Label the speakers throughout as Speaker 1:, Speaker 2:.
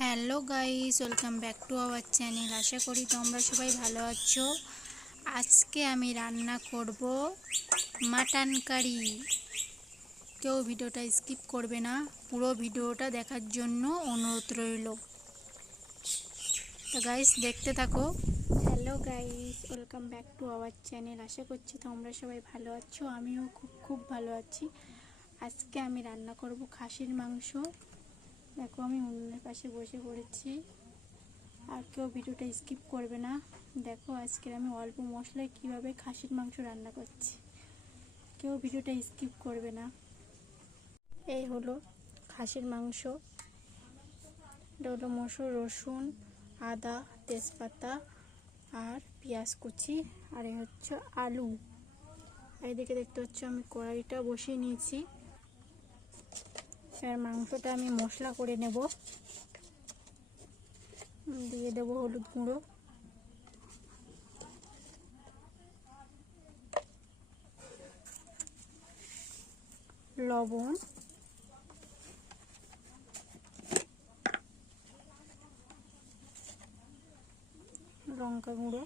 Speaker 1: Hello guys, welcome back to our channel. আশা করি তোমরা সবাই ভালো আছো। আজকে আমি রান্না করব মাটন কারি। কেউ ভিডিওটা স্কিপ করবে না, পুরো ভিডিওটা দেখার জন্য অনুরোধ রইল। তো গাইস, দেখতে থাকো। Hello guys, welcome back to our channel. আশা করছি তোমরা সবাই ভালো আছো। আমিও খুব খুব ভালো আছি। আজকে আমি রান্না করব খাসির মাংস। দেখো, আমি উনুনের পাশে বসে পড়েছি। আর কেউ ভিডিওটা স্কিপ করবে না। দেখো আজকে আমি অল্প মশলায় কীভাবে খাসির মাংস রান্না করছি। কেউ ভিডিওটা স্কিপ করবে না। এই হলো খাসির মাংস। এটা হলো মসুর রসুন, আদা, তেজপাতা আর পেঁয়াজ কুচি, আর এই হচ্ছে আলু। এদিকে দেখতে হচ্ছে আমি কড়াইটা বসিয়ে নিয়েছি। আর মাংসটা আমি মশলা করে নেব। দিয়ে দেব হলুদ গুঁড়ো। লবণ। লঙ্কা গুঁড়ো।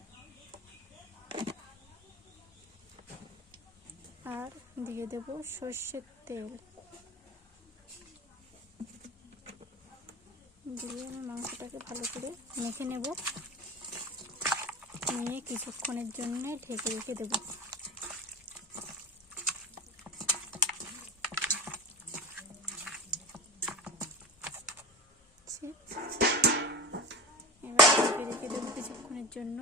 Speaker 1: আর দিয়ে দেব সর্ষের তেল। দিয়ে আমি মাংসটাকে ভালো করে মেখে নেব। নিয়ে কিছুক্ষণের জন্য ঢেকে রেখে দেব। ঢেকে রেখে দেবো কিছুক্ষণের জন্য।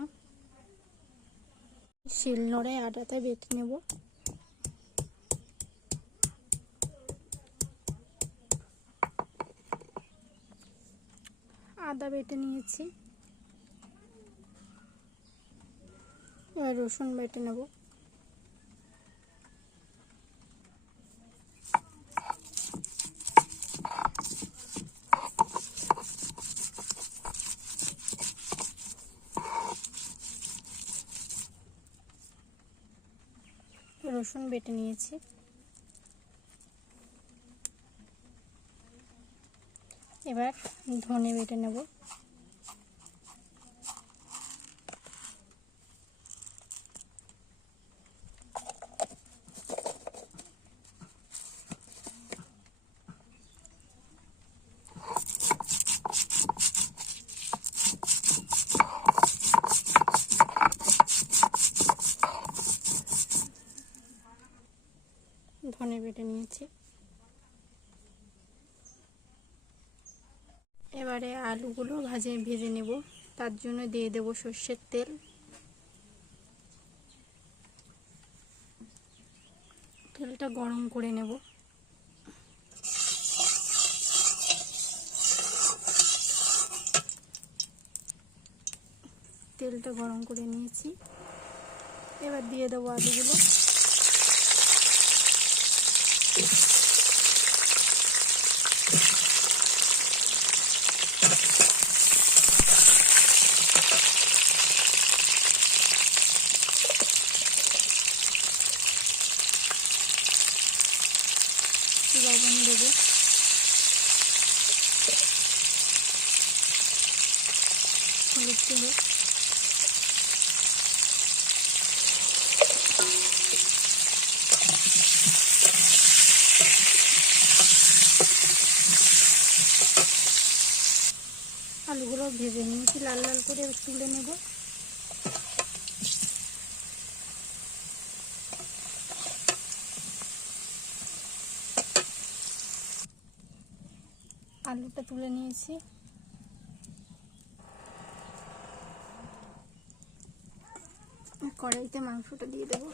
Speaker 1: শিল নড়ায় আটাতে বেটে নেব। আদা বেটে নিয়েছি। এবার রসুন বেটে নেব। রসুন বেটে নিয়েছি। এবার ধনে বেটে নেব ধনে বেটে নিয়েছি এবারে আলুগুলো ভাজে ভেজে নেব। তার জন্য দিয়ে দেব সর্ষের তেল। তেলটা গরম করে নেব। তেলটা গরম করে নিয়েছি। এবার দিয়ে দেবো আলুগুলো লবণ দেবো হলুদ আলুগুলো ভেজে নিয়েছি লাল লাল করে তুলে নেব। আলুটা তুলে নিয়েছি। কড়াইতে মাংসটা দিয়ে দেবো।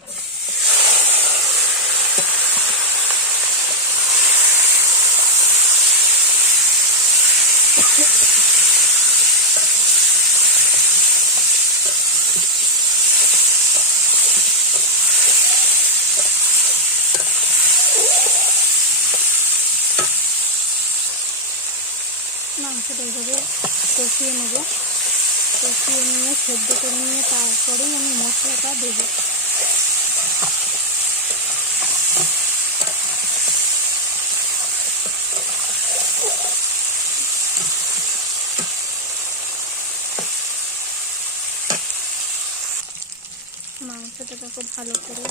Speaker 1: মাংসটা এইভাবে কষিয়ে নেব। কষিয়ে নিয়ে, সেদ্ধ করে নিয়ে তারপরেই আমি মশলাটা দেবো। মাংসটাকে ভালো করে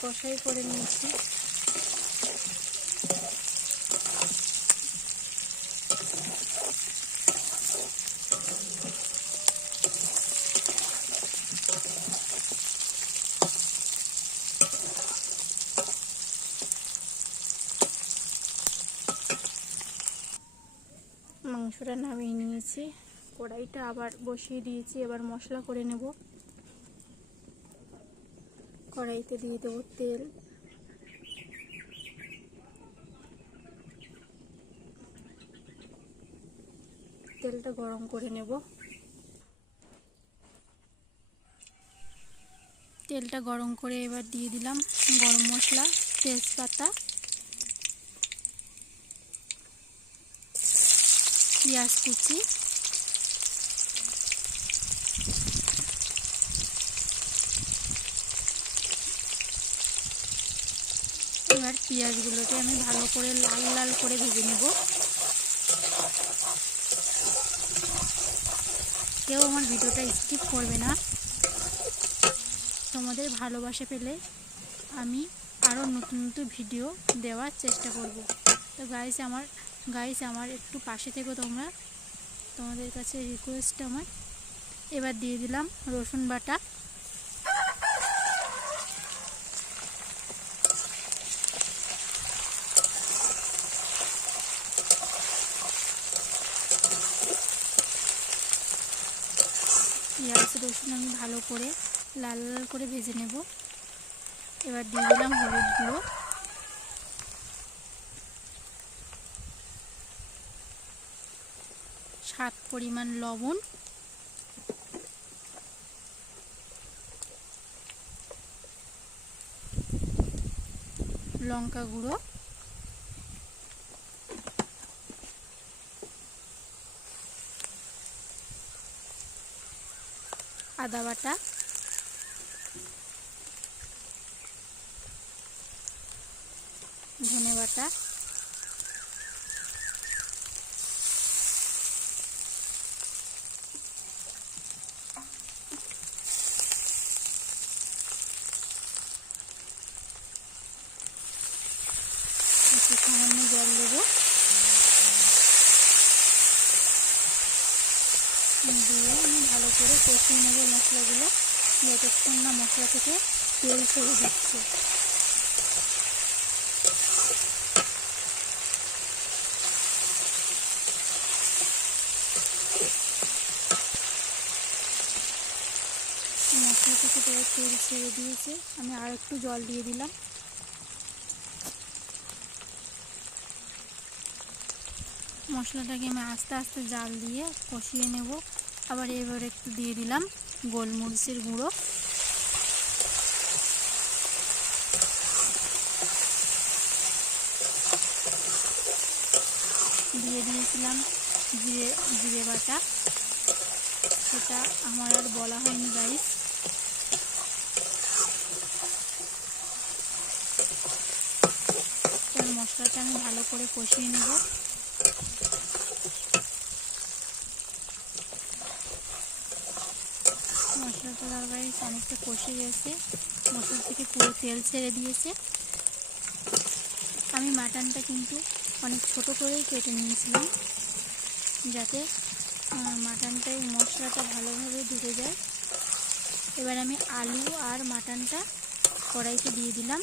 Speaker 1: কষাই করে নিয়েছি। মাংসটা নামিয়ে নিয়েছি। কড়াইটা আবার বসিয়ে দিয়েছি, এবার মশলা করে নেব। কড়াইতে দিয়ে দেবো তেল। তেলটা গরম করে নেব। তেলটা গরম করে এবার দিয়ে দিলাম গরম মশলা, তেজপাতা। পেঁয়াজ কুচি। এবার পেঁয়াজগুলোকে আমি ভালো করে লাল লাল করে ভেজে নেব। কেউ আমার ভিডিওটা স্কিপ করবে না। তোমাদের ভালোবাসা পেলে আমি আরও নতুন নতুন ভিডিও দেওয়ার চেষ্টা করব। তো গাইস আমার গাইস আমার একটু পাশে থেকো তোমরা। তোমাদের কাছে রিকোয়েস্ট আমার। এবার দিয়ে দিলাম রসুন বাটা। রসুন আমি ভালো করে লাল লাল করে ভেজে নেব। এবার দিয়ে দিলাম হলুদ গুঁড়ো। স্বাদ পরিমাণ লবণ। লঙ্কা গুঁড়ো। আদা বাটা ধনে বাটা একটু সামান্য জল দেবো দিয়ে আমি ভালো করে কষিয়ে নেব মশলাগুলো যতক্ষণ না মশলা থেকে তেল ছেড়ে দিচ্ছে। মশলা থেকে প্রায় তেল ছেড়ে দিয়েছে। আমি আর একটু জল দিয়ে দিলাম। মশলাটাকে আমি আস্তে আস্তে জাল দিয়ে কষিয়ে নেব। আবার এবার একটু দিয়ে দিলাম। গোলমরিচের গুঁড়ো। দিয়ে দিয়েছিলাম জিরে জিরে বাটা। সেটা আমার আর বলা হয়নি গাইস মশলাটা আমি ভালো করে কষিয়ে নেব। মশলাটা তরকারি অনেকটা কষে গেছে। মশলা থেকে পুরো তেল ছেড়ে দিয়েছে। আমি মাটনটা কিন্তু অনেক ছোট করেই কেটে নিয়েছিলাম, যাতে মাটনটা এই মশলাটা ভালোভাবে ঢুকে যায়। এবার আমি আলু আর মাটনটা কড়াইতে দিয়ে দিলাম।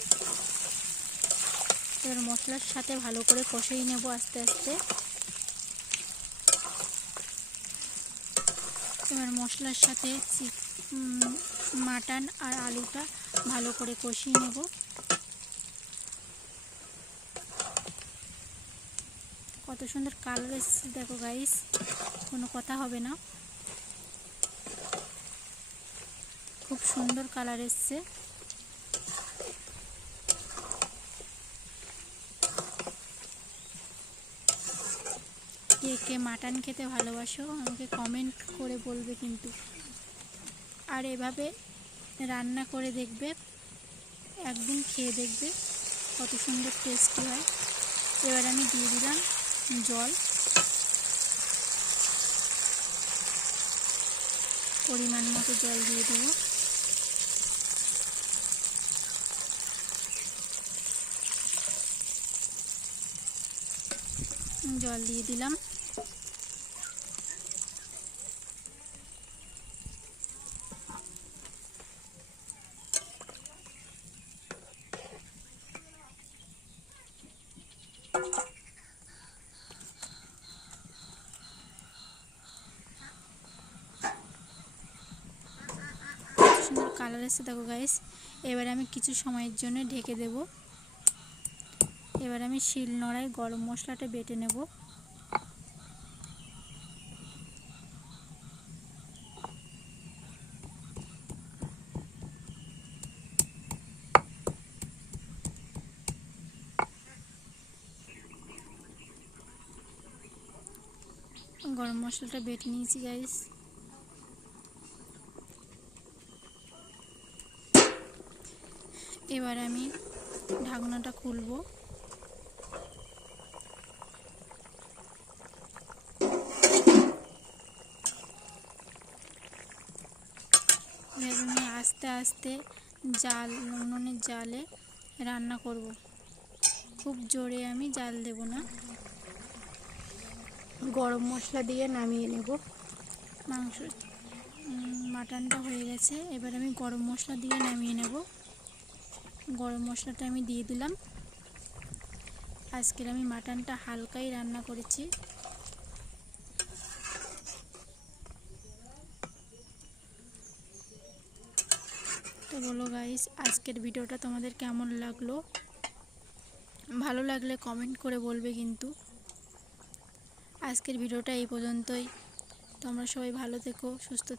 Speaker 1: এবার মশলার সাথে ভালো করে কষেই নেব আস্তে আস্তে। এবার মশলার সাথে মাটন আর আলুটা ভালো করে কষিয়ে নেব। কত সুন্দর কালার এসছে, দেখো গাইস কোনো কথা হবে না। খুব সুন্দর কালার এসছে। কে কে মাটন খেতে ভালোবাসো, আমাকে কমেন্ট করে বলবে কিন্তু। আর এভাবে রান্না করে দেখবে একদিন খেয়ে দেখবে, কত সুন্দর টেস্টি হয়। এবার আমি দিয়ে দিলাম জল। পরিমাণ মতো জল দিয়ে দেব। জল দিয়ে দিলাম। কালার এসে দেখো গাইস এবার আমি কিছু সময়ের জন্য ঢেকে দেব। এবার আমি শিল নড়ায় গরম মশলাটা বেটে নেব। গরম মশলাটা বেটে নিয়েছি গাইস এবার আমি ঢাকনাটা খুলব। আমি আস্তে আস্তে জাল উনুনের জালে রান্না করব। খুব জোরে আমি জাল দেব না।
Speaker 2: গরম মশলা দিয়ে নামিয়ে নেব।
Speaker 1: মাংস মাটনটা হয়ে গেছে। এবার আমি গরম মশলা দিয়ে নামিয়ে নেব। গরম মশলাটা আমি দিয়ে দিলাম। আজকের আমি মাটনটা হালকাই রান্না করেছি। তো বলো গাইস আজকের ভিডিওটা তোমাদের কেমন লাগল? ভালো লাগলে কমেন্ট করে বলবে কিন্তু। আজকের ভিডিওটা এই পর্যন্তই। তোমরা সবাই ভালো থেকো, সুস্থ থেকো।